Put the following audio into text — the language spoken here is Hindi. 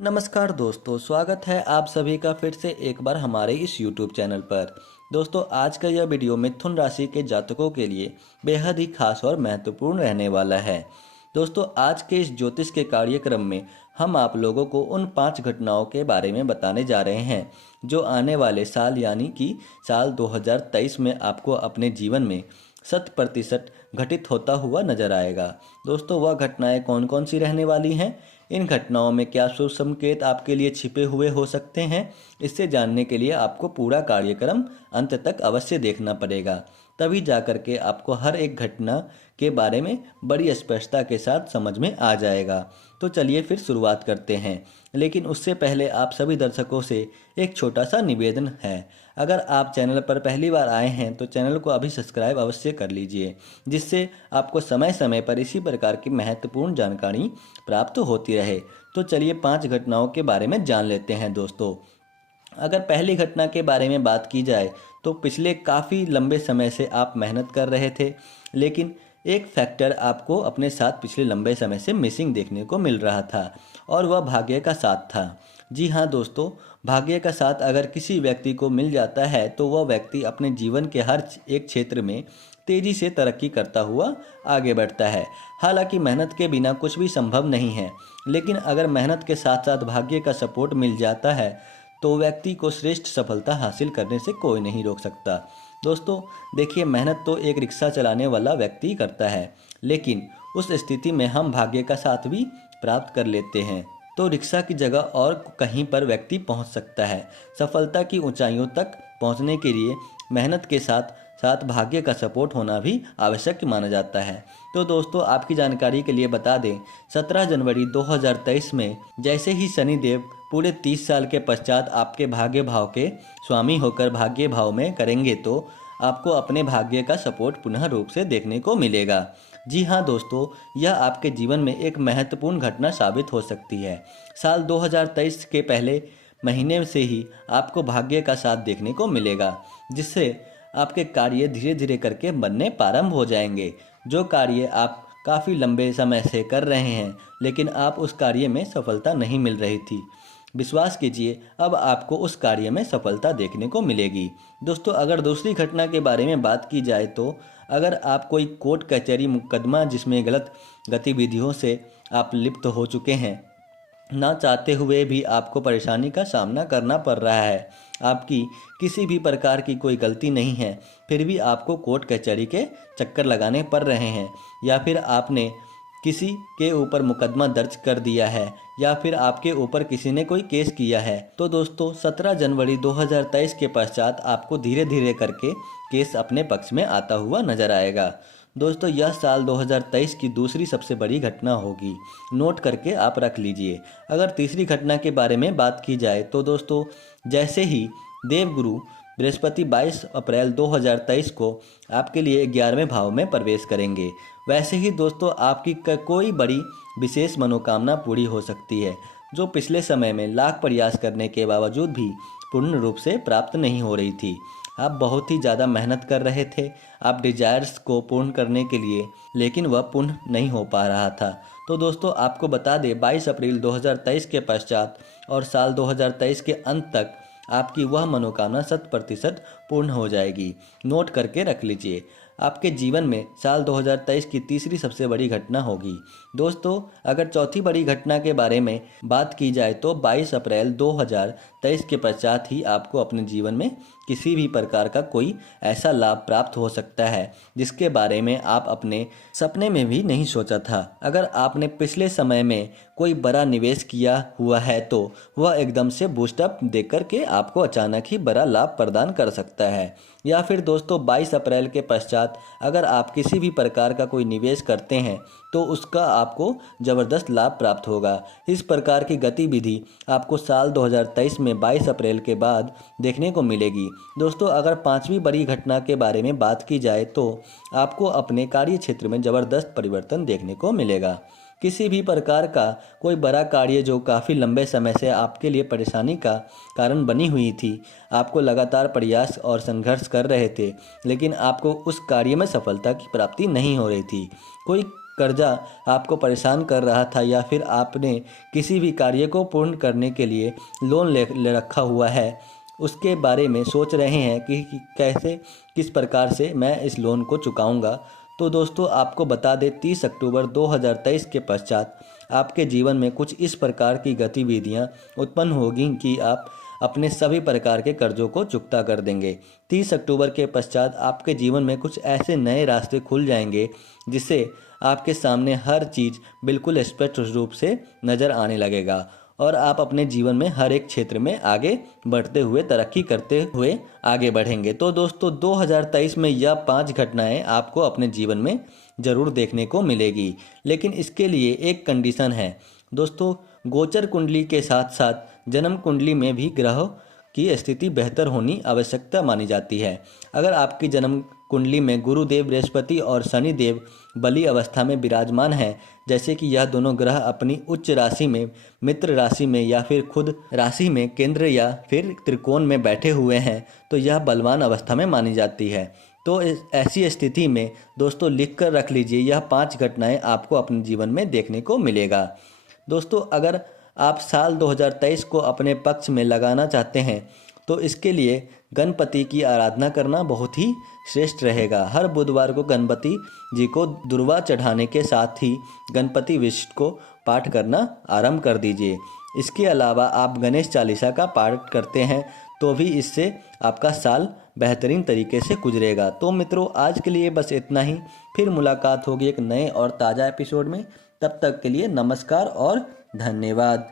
नमस्कार दोस्तों, स्वागत है आप सभी का फिर से एक बार हमारे इस YouTube चैनल पर। दोस्तों, आज का यह वीडियो मिथुन राशि के जातकों के लिए बेहद ही खास और महत्वपूर्ण रहने वाला है। दोस्तों, आज के इस ज्योतिष के कार्यक्रम में हम आप लोगों को उन 5 घटनाओं के बारे में बताने जा रहे हैं जो आने वाले साल यानी कि साल 2023 में आपको अपने जीवन में 100% घटित होता हुआ नजर आएगा। दोस्तों, वह घटनाएं कौन कौन सी रहने वाली हैं, इन घटनाओं में क्या शुभ संकेत आपके लिए छिपे हुए हो सकते हैं, इससे जानने के लिए आपको पूरा कार्यक्रम अंत तक अवश्य देखना पड़ेगा। तभी जाकर के आपको हर एक घटना के बारे में बड़ी स्पष्टता के साथ समझ में आ जाएगा। तो चलिए फिर शुरुआत करते हैं, लेकिन उससे पहले आप सभी दर्शकों से एक छोटा सा निवेदन है। अगर आप चैनल पर पहली बार आए हैं तो चैनल को अभी सब्सक्राइब अवश्य कर लीजिए, जिससे आपको समय समय पर इसी प्रकार की महत्वपूर्ण जानकारी प्राप्त होती रहे। तो चलिए 5 घटनाओं के बारे में जान लेते हैं। दोस्तों, अगर पहली घटना के बारे में बात की जाए तो पिछले काफ़ी लंबे समय से आप मेहनत कर रहे थे, लेकिन एक फैक्टर आपको अपने साथ पिछले लंबे समय से मिसिंग देखने को मिल रहा था, और वह भाग्य का साथ था। जी हाँ दोस्तों, भाग्य का साथ अगर किसी व्यक्ति को मिल जाता है तो वह व्यक्ति अपने जीवन के हर एक क्षेत्र में तेजी से तरक्की करता हुआ आगे बढ़ता है। हालांकि मेहनत के बिना कुछ भी संभव नहीं है, लेकिन अगर मेहनत के साथ साथ भाग्य का सपोर्ट मिल जाता है तो व्यक्ति को श्रेष्ठ सफलता हासिल करने से कोई नहीं रोक सकता। दोस्तों देखिए, मेहनत तो एक रिक्शा चलाने वाला व्यक्ति करता है, लेकिन उस स्थिति में हम भाग्य का साथ भी प्राप्त कर लेते हैं तो रिक्शा की जगह और कहीं पर व्यक्ति पहुंच सकता है। सफलता की ऊंचाइयों तक पहुंचने के लिए मेहनत के साथ साथ भाग्य का सपोर्ट होना भी आवश्यक माना जाता है। तो दोस्तों, आपकी जानकारी के लिए बता दें, 17 जनवरी 2023 में जैसे ही शनिदेव पूरे 30 साल के पश्चात आपके भाग्य भाव के स्वामी होकर भाग्य भाव में करेंगे तो आपको अपने भाग्य का सपोर्ट पुनः रूप से देखने को मिलेगा। जी हाँ दोस्तों, यह आपके जीवन में एक महत्वपूर्ण घटना साबित हो सकती है। साल 2023 के पहले महीने से ही आपको भाग्य का साथ देखने को मिलेगा, जिससे आपके कार्य धीरे धीरे करके बनने प्रारंभ हो जाएंगे। जो कार्य आप काफ़ी लंबे समय से कर रहे हैं, लेकिन आप उस कार्य में सफलता नहीं मिल रही थी, विश्वास कीजिए अब आपको उस कार्य में सफलता देखने को मिलेगी। दोस्तों, अगर दूसरी घटना के बारे में बात की जाए तो अगर आप कोई कोर्ट कचहरी मुकदमा जिसमें गलत गतिविधियों से आप लिप्त हो चुके हैं, ना चाहते हुए भी आपको परेशानी का सामना करना पड़ रहा है, आपकी किसी भी प्रकार की कोई गलती नहीं है, फिर भी आपको कोर्ट कचहरी के चक्कर लगाने पड़ रहे हैं, या फिर आपने किसी के ऊपर मुकदमा दर्ज कर दिया है, या फिर आपके ऊपर किसी ने कोई केस किया है, तो दोस्तों 17 जनवरी 2023 के पश्चात आपको धीरे धीरे करके केस अपने पक्ष में आता हुआ नजर आएगा। दोस्तों, यह साल 2023 की दूसरी सबसे बड़ी घटना होगी, नोट करके आप रख लीजिए। अगर तीसरी घटना के बारे में बात की जाए तो दोस्तों, जैसे ही देवगुरु बृहस्पति 22 अप्रैल 2023 को आपके लिए 11वें भाव में प्रवेश करेंगे, वैसे ही दोस्तों आपकी कोई बड़ी विशेष मनोकामना पूरी हो सकती है, जो पिछले समय में लाख प्रयास करने के बावजूद भी पूर्ण रूप से प्राप्त नहीं हो रही थी। आप बहुत ही ज़्यादा मेहनत कर रहे थे आप डिजायर्स को पूर्ण करने के लिए, लेकिन वह पूर्ण नहीं हो पा रहा था। तो दोस्तों, आपको बता दें 22 अप्रैल 2023 के पश्चात और साल 2023 के अंत तक आपकी वह मनोकामना 100% पूर्ण हो जाएगी। नोट करके रख लीजिए। आपके जीवन में साल 2023 की तीसरी सबसे बड़ी घटना होगी। दोस्तों, अगर चौथी बड़ी घटना के बारे में बात की जाए तो 22 अप्रैल 2023 के पश्चात ही आपको अपने जीवन में किसी भी प्रकार का कोई ऐसा लाभ प्राप्त हो सकता है जिसके बारे में आप अपने सपने में भी नहीं सोचा था। अगर आपने पिछले समय में कोई बड़ा निवेश किया हुआ है तो वह एकदम से बूस्टअप देकर के आपको अचानक ही बड़ा लाभ प्रदान कर सकता है। या फिर दोस्तों 22 अप्रैल के पश्चात अगर आप किसी भी प्रकार का कोई निवेश करते हैं तो उसका आपको ज़बरदस्त लाभ प्राप्त होगा। इस प्रकार की गतिविधि आपको साल 2023 में 22 अप्रैल के बाद देखने को मिलेगी। दोस्तों, अगर पांचवी बड़ी घटना के बारे में बात की जाए तो आपको अपने कार्य क्षेत्र में ज़बरदस्त परिवर्तन देखने को मिलेगा। किसी भी प्रकार का कोई बड़ा कार्य जो काफ़ी लंबे समय से आपके लिए परेशानी का कारण बनी हुई थी, आपको लगातार प्रयास और संघर्ष कर रहे थे, लेकिन आपको उस कार्य में सफलता की प्राप्ति नहीं हो रही थी। कोई कर्जा आपको परेशान कर रहा था, या फिर आपने किसी भी कार्य को पूर्ण करने के लिए लोन ले रखा हुआ है, उसके बारे में सोच रहे हैं कि कैसे किस प्रकार से मैं इस लोन को चुकाऊंगा। तो दोस्तों, आपको बता दें, 30 अक्टूबर 2023 के पश्चात आपके जीवन में कुछ इस प्रकार की गतिविधियां उत्पन्न होगी कि आप अपने सभी प्रकार के कर्जों को चुकता कर देंगे। 30 अक्टूबर के पश्चात आपके जीवन में कुछ ऐसे नए रास्ते खुल जाएंगे जिससे आपके सामने हर चीज़ बिल्कुल स्पष्ट रूप से नज़र आने लगेगा, और आप अपने जीवन में हर एक क्षेत्र में आगे बढ़ते हुए, तरक्की करते हुए आगे बढ़ेंगे। तो दोस्तों, 2023 में यह 5 घटनाएं आपको अपने जीवन में ज़रूर देखने को मिलेगी, लेकिन इसके लिए एक कंडीशन है दोस्तों। गोचर कुंडली के साथ साथ जन्म कुंडली में भी ग्रहों की स्थिति बेहतर होनी आवश्यकता मानी जाती है। अगर आपकी जन्म कुंडली में गुरुदेव, बृहस्पति और शनिदेव बली अवस्था में विराजमान है, जैसे कि यह दोनों ग्रह अपनी उच्च राशि में, मित्र राशि में, या फिर खुद राशि में केंद्र या फिर त्रिकोण में बैठे हुए हैं, तो यह बलवान अवस्था में मानी जाती है। तो ऐसी स्थिति में दोस्तों, लिख कर रख लीजिए, यह 5 घटनाएं आपको अपने जीवन में देखने को मिलेगा। दोस्तों, अगर आप साल 2023 को अपने पक्ष में लगाना चाहते हैं, तो इसके लिए गणपति की आराधना करना बहुत ही श्रेष्ठ रहेगा। हर बुधवार को गणपति जी को दुर्वा चढ़ाने के साथ ही गणपति विष्ट को पाठ करना आरंभ कर दीजिए। इसके अलावा आप गणेश चालीसा का पाठ करते हैं तो भी इससे आपका साल बेहतरीन तरीके से गुजरेगा। तो मित्रों, आज के लिए बस इतना ही। फिर मुलाकात होगी एक नए और ताज़ा एपिसोड में। तब तक के लिए नमस्कार और धन्यवाद।